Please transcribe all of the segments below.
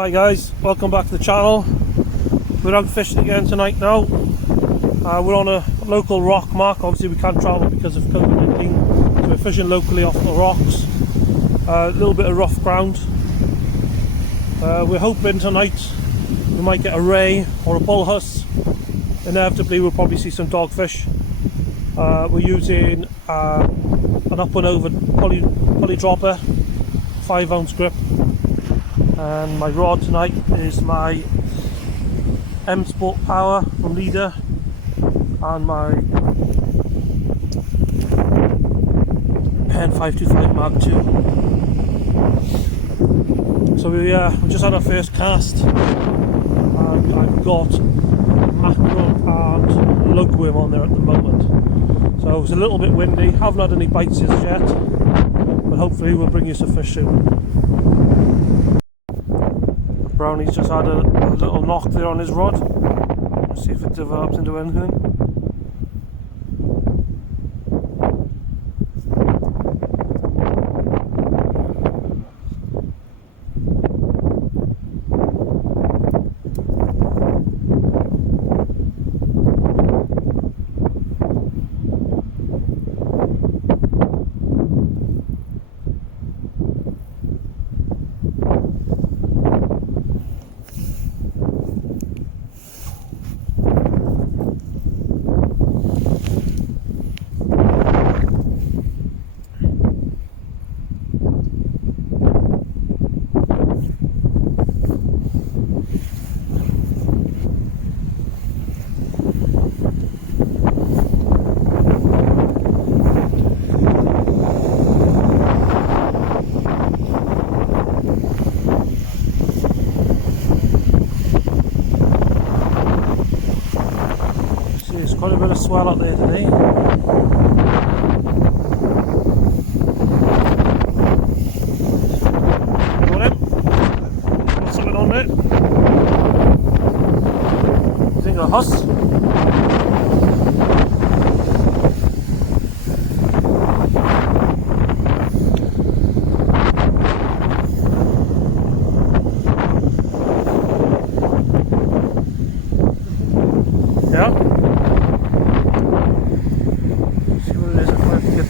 Hi guys, welcome back to the channel. We're out fishing again tonight now. We're on a local rock mark. Obviously we can't travel because of COVID-19, so we're fishing locally off the rocks. A little bit of rough ground. We're hoping tonight we might get a ray or a bullhuss. Inevitably we'll probably see some dogfish. We're using an up and over poly dropper, 5-ounce grip, and my rod tonight is my M Sport Power from Leader and my Pen 525 Mark II. So we just had our first cast, and I've got mackerel and lugworm on there at the moment. So it's a little bit windy, haven't had any bites as yet, but hopefully we'll bring you some fish soon. Brownie's just had a little knock there on his rod. Let's see if it develops into anything. There's quite a bit of swell up there today. Got him. Got something on there. You think a huss? Yeah.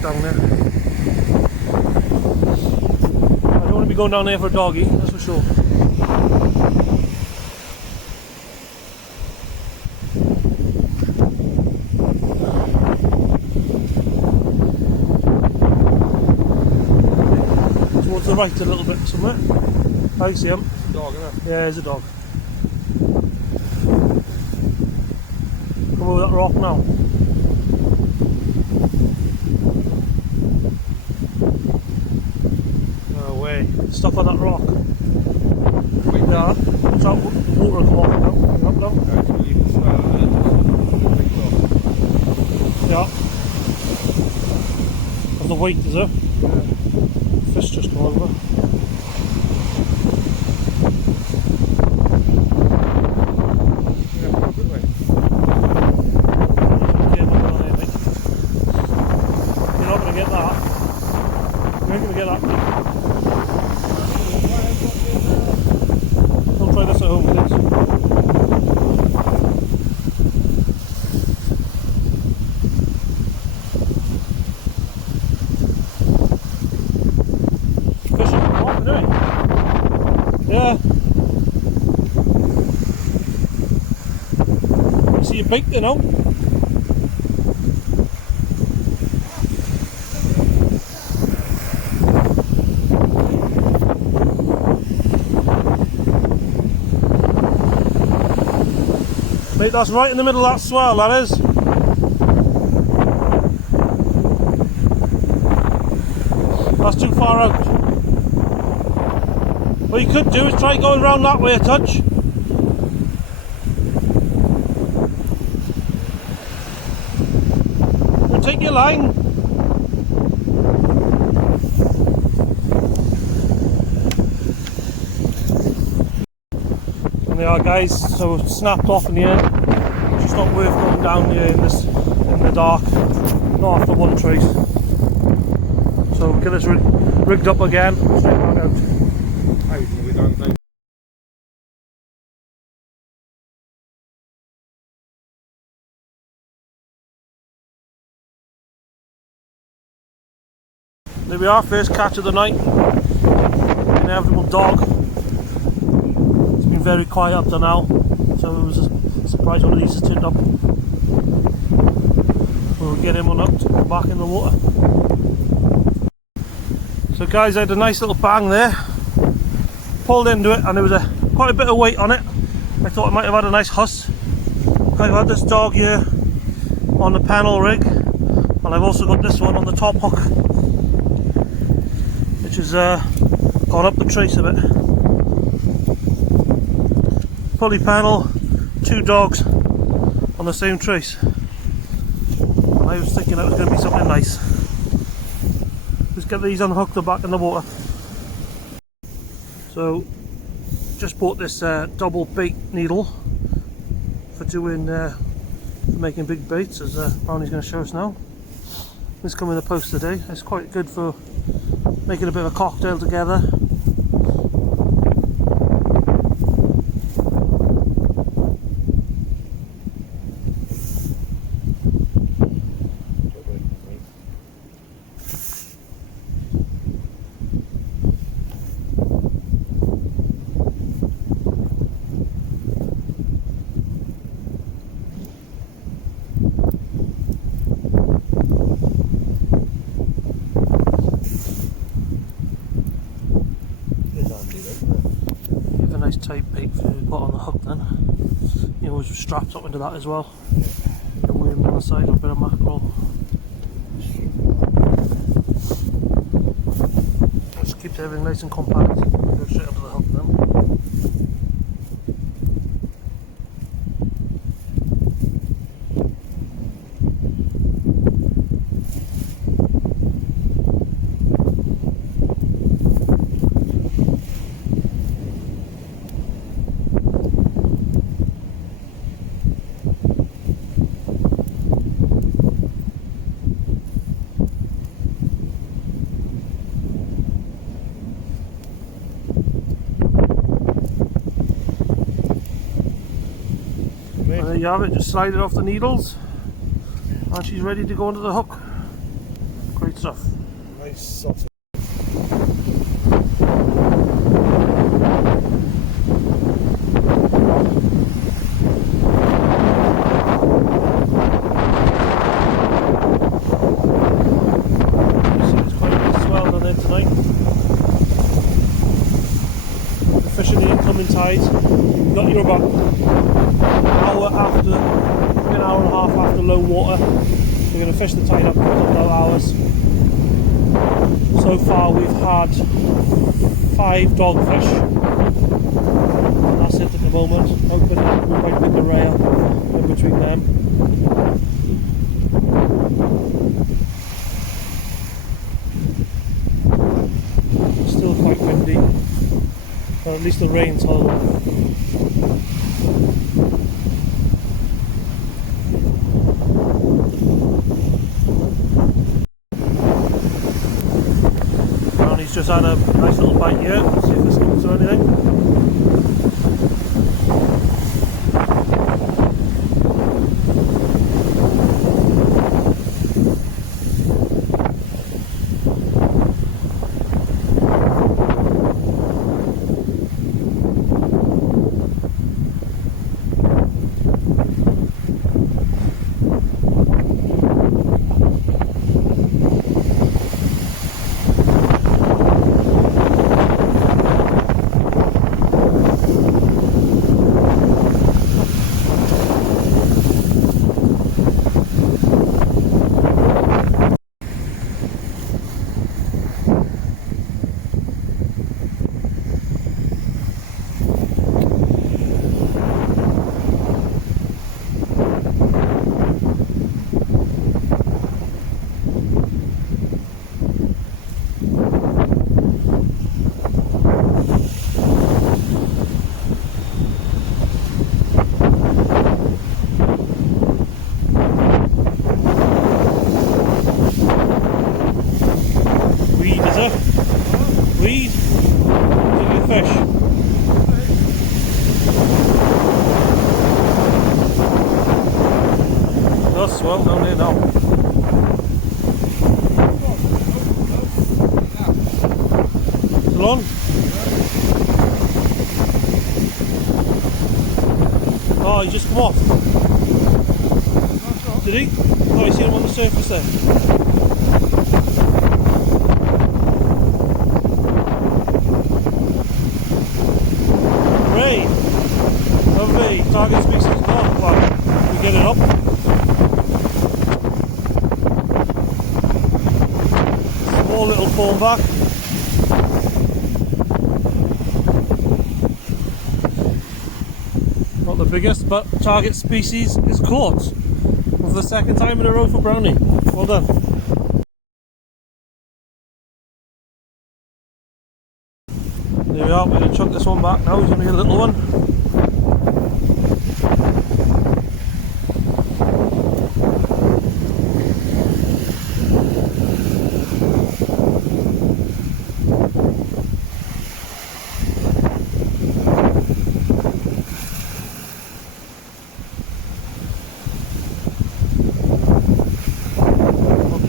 Down there. I don't want to be going down there for a doggy, that's for sure. Towards the right a little bit somewhere. I see him. It's a dog, isn't it? Yeah, there's a dog. Come over that rock now. Stop on that rock. Wait, yeah, watch out, water come off now. Up now. Yeah. Of the weight, is it? Yeah. Fish just come over. Yeah, good way. You're not going to get that. You ain't going to get that. Don't try this at home, kids. Fishing for what, isn't it? Yeah. You see your bait there now? Mate, that's right in the middle of that swell, that is. That's too far out. What you could do is try going round that way a touch. We'll take your line. And they are, guys, so it snapped off in the end. It's just not worth going down here in the dark. Not after one trace. So we'll get this rigged up again, straight back out. There we are, first catch of the night. Inevitable dog. It's been very quiet up to now, so it was a surprise one of these has turned up. We'll get him on up, back in the water. So guys, I had a nice little bang there. Pulled into it and there was quite a bit of weight on it. I thought I might have had a nice huss. I've had this dog here on the panel rig, and I've also got this one on the top hook, which has gone up the trace a bit. Pulley panel, 2 dogs on the same trace. And I was thinking that was going to be something nice. Let's get these unhooked and back in the water. So, just bought this double bait needle for doing for making big baits, as Barney's going to show us now. This come in the post today. It's quite good for making a bit of a cocktail together. Tight bait for you put on the hook then. You always strapped up into that as well. A worm on the side or a bit of mackerel. Just keeps everything nice and compact. Go straight up to the hook then. And there you have it, just slide it off the needles and she's ready to go into the hook. Great stuff. Nice soft. It's quite a bit swell down there tonight. We're fishing the incoming tide. We've got your about an hour and a half after low water. We're going to fish the tide up for a couple of hours. So far we've had 5 dogfish. That's it at the moment. Hoping we might pick a ray up in between them. It's still quite windy, but at least the rain's holding. He's just had a nice little bite here. See if this comes or anything. Weed? Look at the fish. That's swell down here now. Still on? Oh, he just come off. Did he? Oh, you seen him on the surface there. Ray. Lovely. Target species gone. Well, we get it up. Small little thornback. Not the biggest, but target species is caught for the second time in a row for Brownie. Well done. There we are, we're going to chuck this one back now. He's only a little one.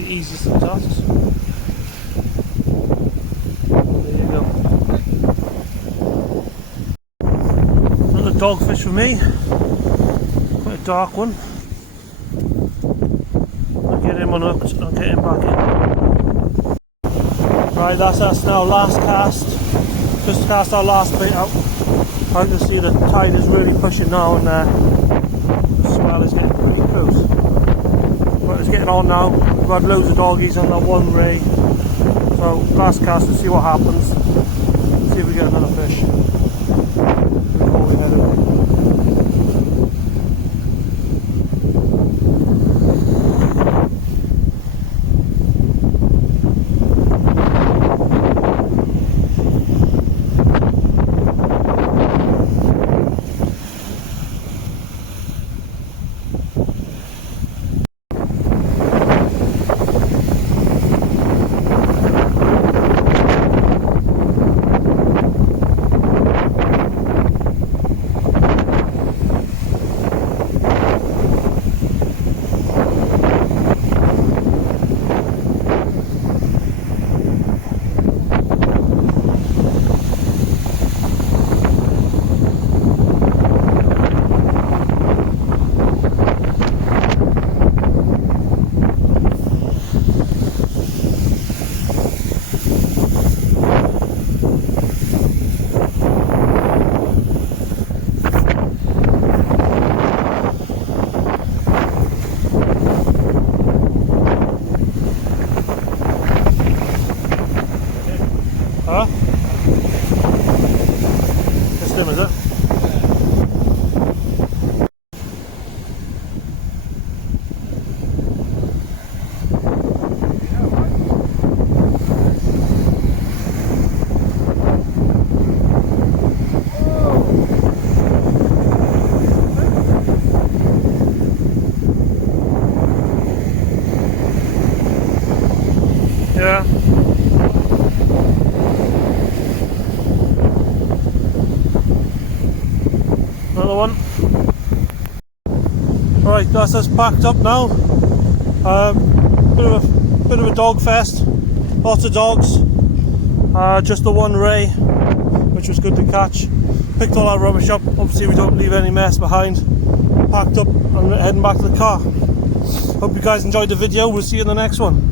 Easiest of tasks. There you go. Another dogfish for me. Quite a dark one. I'll get him unhooked and I'll get him back in. Right, that's us now. Last cast. Just cast our last bait out. I can see the tide is really pushing now, and the swell is getting pretty close. But it's getting on now. We've had loads of doggies on that one ray. So last cast to see what happens. See if we get another fish before we head away. Huh? It's them, is it? Yeah. Another one. Right, that's us packed up now. Bit of a dog fest. Lots of dogs. Just the one ray, which was good to catch. Picked all our rubbish up. Obviously, we don't leave any mess behind. Packed up and heading back to the car. Hope you guys enjoyed the video. We'll see you in the next one.